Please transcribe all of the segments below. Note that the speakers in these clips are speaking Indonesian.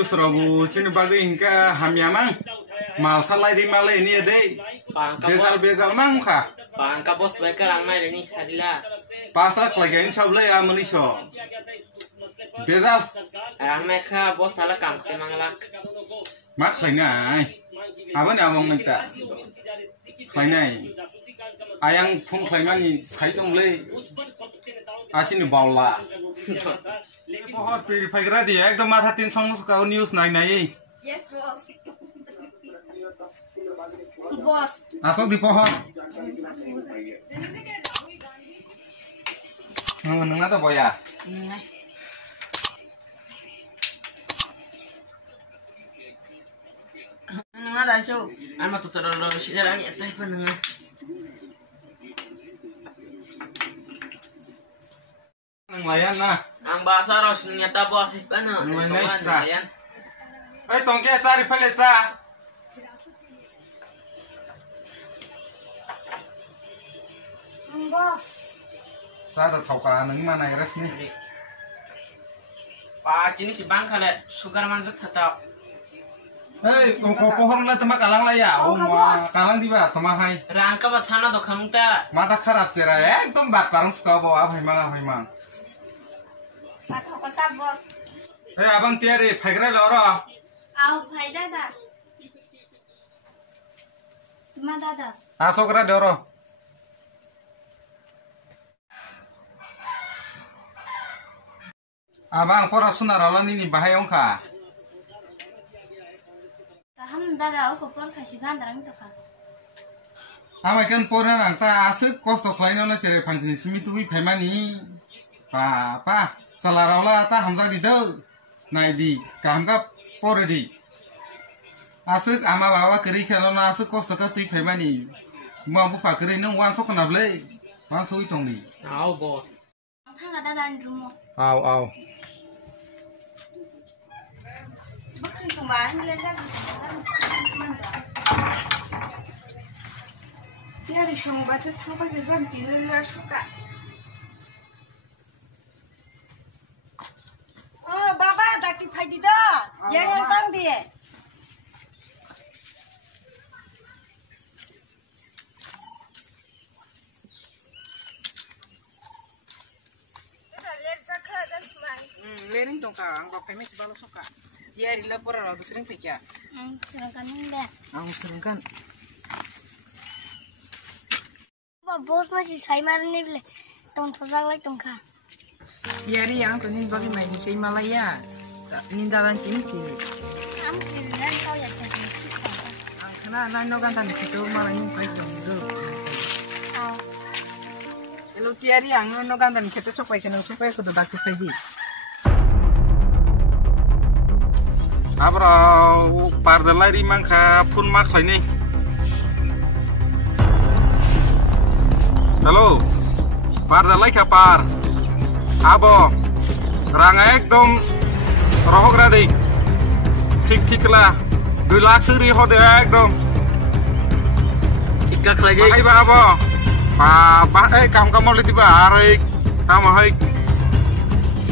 news rabu cini bagi ingka hamyamang mal salai di mal ini deh bezal mang kah Bangka bos baik ramai ini sadila pasrak lagi ini coba ya menisho bezal ramai kah bos salah kam kemangalak mak lainnya apa nih abang minta lainnya ayang pun lainnya nih saya tuh mulai asin bawa बहुत वेरीफाई करा दिया एकदम माथा 300 का न्यूज़ नाई Yes, boss. Boss. आसो दी बहुत नंगा तो बोया nengah dah show an matu terlalu sejarah ni atai pun nengah nang layan nah ang bahasa ros nyata bos kan layan tongke sari pelesa Boss. sa da thoka nang mana res ni pak ini si bang kale sugar manjat thata pohon la tama kalang la ya kalang di ba tama hai rangka basana do khangta mata kharap sera ekdom bat parang suka bawa hai mang Patah kota bos. abang tiare phaigra loro Au bhai dada. Tuma dada. asokra doro abang porasuna rola ni bahai ongka Ham dada aku por kasih gandarang itu kan. Amai kan pora nang ta asuk kosto khlaino na chere phangni simi tubi phaimani pa chalarala ta hamza di do nai di kamga pore di asuk ama baba kri khelo na asuk kosto ka tui phaimani ma bu pa kri nang wan sok na ble wan soi tong ni au bos Thanga dada rumo. au Bakri sumbahan belajar. Tiari সংবাদে থাকা গেছান দিনের সুকা ও বাবা ডাকি ফাই দিদা ইয়ার এলতাম দিয়ে lening dong ka ang bapak mes balo suka dia di laporan aku sering pikir silakan deh ang sering kan bos masih saya marah beli tong tosak lagi tong ka Yari yang tu ni bagi main si Malaya, nindalan kini. am kirian kau ya jadi Ang kana nano kan tan itu malah ni kai jenggo. au Kalau tiari yang nano kan tan kita supaya kudu bakti pagi. abra pardalai ri mangkha phun ma khlaini halo pardalai ka par abo ranga ekdom rohok radi ঠিক lah 2 lakh suri hode ekdom Tikak lagi. ai ba abo pa kam mol di ba arai kam hai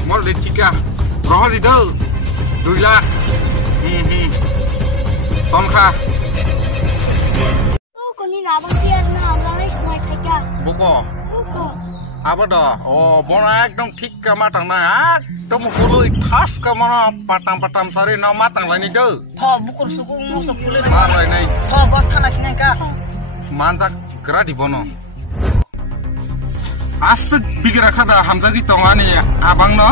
mol di tika roh di do 2 lakh tongkha koni na bang tiar na online semai khaja buko buko abada bona ekdom ঠিক ka matang na ekdom hului khas ka mana patam sari na matang lani do Tho bukur suku musuh kulit. arai nai Tho bos tanah sini ka. manjak gra di bono asuk bigira khada hamjagi tongani abang no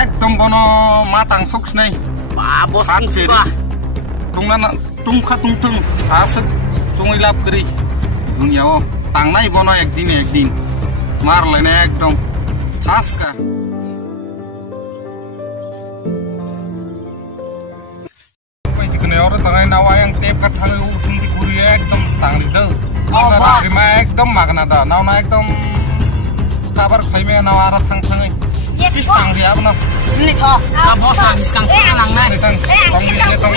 ekdom bono matang soks nai Wah bos Kan suka. tungna tungkha tungtung asuk tungilap kri dunia o tangnai bono ekdin mar lene ekdom khas ka kene ora tangai nawa yang tep ka thangai utung di kuri ekdom tangli do na rima ekdom magna da nauna ekdom kabar khaime nawa ara thangai tis tangri abno Ini tho. Ka bos na diskang lang na. tang tong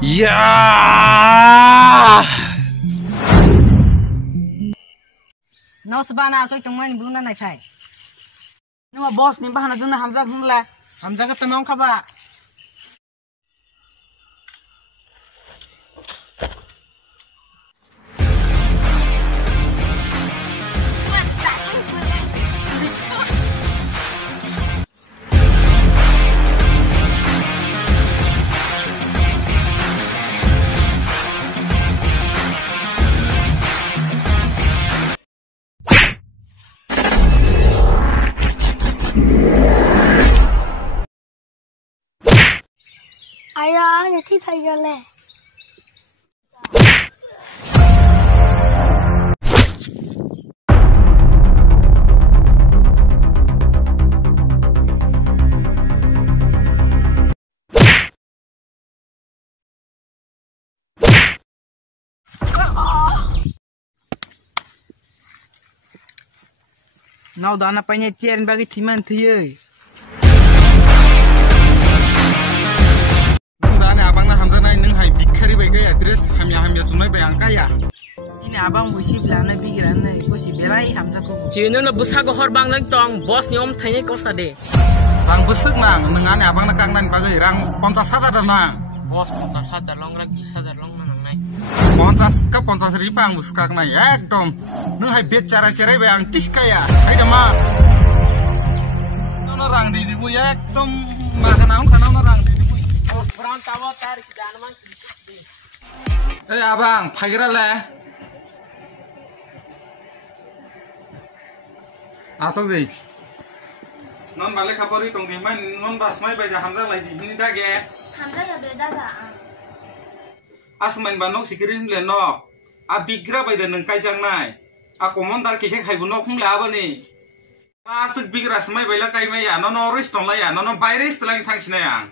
Ya. Nau sebana asoi tongmain belum na naik sai. Numa bos ni bahana duna Hamzah hungla. Hamzah ka temang khaba. Ayah, nanti payah leh. Nau dana panya tian bagi timan tuyai. Dana abang na Hamzah nai neng hai bikari bagai address hamya sunai bayang kaya. Ini abang busi belana pikiran na busi berai Hamzah ko. Cina na busa ko horbang nang tong bos ni om thanya ko sade. Rang besuk nang nengane abang na kang nan bagai rang 50,000 nang. Bos 50,000 long rak 20,000 long manang nai. 50 ka 50 ribu ang buskak nai ekdom. Neng hai bet cara bayang tis kaya. Hai dama. Nono rang di ribu ekdom makanau na rang di ribu. Brown tawa tarik janman. Abang, phagira le. Asok deh. Non balik kapori tong di main non basmai baja Hamzah lagi ini dage. Hamzah ya beda gak? Asmain banok sikirin le no. Abigra baja neng kajang nai. Aku montar keke kai bunok pun le apa nih. Asik bigra semai bela kai maya. Nono oris tong la ya. Nono bayris telang thang sini ya.